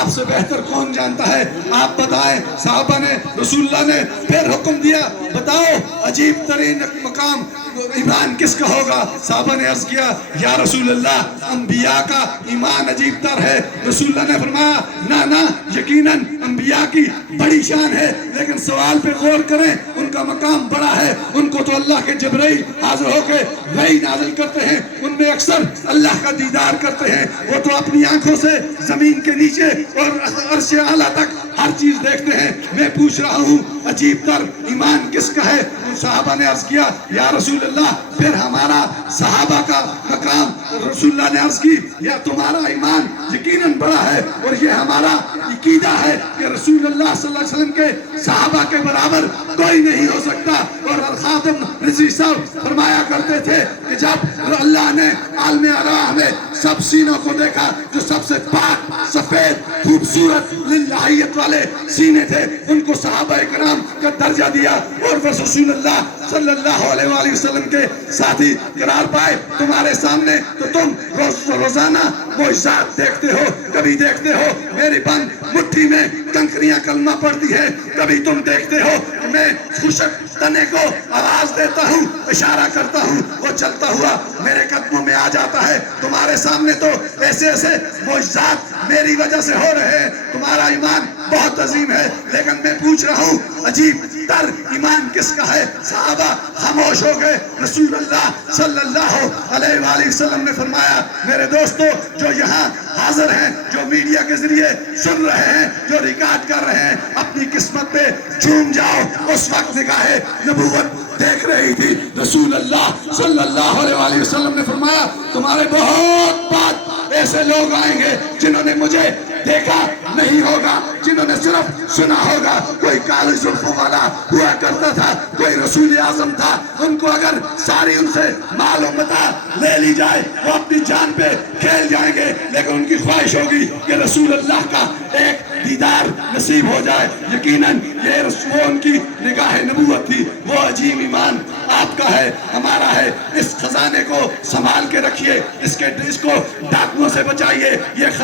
آپ سے بہتر کون جانتا ہے؟ آپ بتائیں۔ صحابہ نے، رسول اللہ نے پھر حکم دیا، بتاؤ عجیب ترین مقام ایمان کس کا ہوگا؟ صحابہ نے عرض کیا یا رسول اللہ انبیاء کا ایمان عجیب تر ہے۔ رسول اللہ نے فرمایا نہ یقیناً انبیاء کی بڑی شان ہے، لیکن سوال پہ غور کریں، ان کا مقام بڑا ہے۔ ان کو تو اللہ کے جبرائیل حاضر ہو کے وحی نازل کرتے ہیں، ان میں اکثر اللہ کا دیدار کرتے ہیں، وہ تو اپنی آنکھوں سے زمین کے نیچے اور عرش اعلیٰ تک ہر چیز دیکھتے ہیں۔ میں پوچھ رہا ہوں عجیب تر ایمان کس کا ہے؟ صحابہ نے عرض کیا یا رسول اللہ پھر ہمارا صحابہ کا مقام۔ رسول اللہ نے عرض کی یا تمہارا ایمان یقیناً بڑا ہے، اور یہ ہمارا عقیدہ ہے کہ رسول اللہ صلی اللہ علیہ وسلم کے صحابہ کے برابر کوئی نہیں ہو سکتا۔ اور الخاتم رضوی صاحب فرمایا کرتے تھے کہ جب اللہ نے عالم ارواح میں سب سینوں کو دیکھا، جو سب سے پاک سفید خوبصورت للہیت والے سینے تھے، ان کو صحابہ کرام کا درجہ دیا، اور رسول اللہ صلی اللہ علیہ وآلہ وسلم کے ساتھی قرار پائے۔ تمہارے سامنے تو تم روزانہ معجزات دیکھتے ہو، کبھی دیکھتے ہو میری بند مٹھی میں کنکریاں کلمہ پڑتی ہے، کبھی تم دیکھتے ہو کہ میں خشک تنے کو آواز دیتا ہوں، اشارہ کرتا ہوں، وہ چلتا ہوا میرے قدموں میں آ جاتا ہے۔ تمہارے سامنے تو ایسے ایسے معجزات میری وجہ سے ہو رہے ہیں۔ تمہارا ایمان بہت عظیم ہے، لیکن میں پوچھ رہا ہوں عجیب تر ایمان کس کا ہے؟ صحابہ خاموش ہو گئے۔ رسول اللہ صلی اللہ علیہ وآلہ وسلم نے فرمایا میرے دوستو جو یہاں حاضر ہیں، جو میڈیا کے ذریعے سن رہے ہیں، جو ریکارڈ کر رہے ہیں، اپنی قسمت پہ جھوم جاؤ۔ اس وقت نگاہ نبوت دیکھ رہی تھی۔ رسول اللہ صلی اللہ علیہ وآلہ وسلم نے فرمایا تمہارے بہت بعد ایسے لوگ آئیں گے جنہوں نے مجھے دیکھا نہیں ہوگا، جنہوں نے صرف سنا ہوگا۔ کوئی کالی زلفوں والا ہوا کرتا تھا، کوئی رسول اعظم تھا، ان کو اگر ساری ان سے مال و متاع لے لی جائے وہ اپنی جان پہ کھیل جائیں گے، لیکن ان کی خواہش ہوگی کہ رسول اللہ کا ایک دیدار نصیب ہو جائے۔ یقیناً یہ وہ ان کی نگاہ نبوت تھی۔ وہ عجیب ایمان آپ کا ہے، ہمارا ہے۔ اس خزانے کو سنبھال کے رکھیے، اس کو ڈاکوؤں سے بچائیے۔ یہ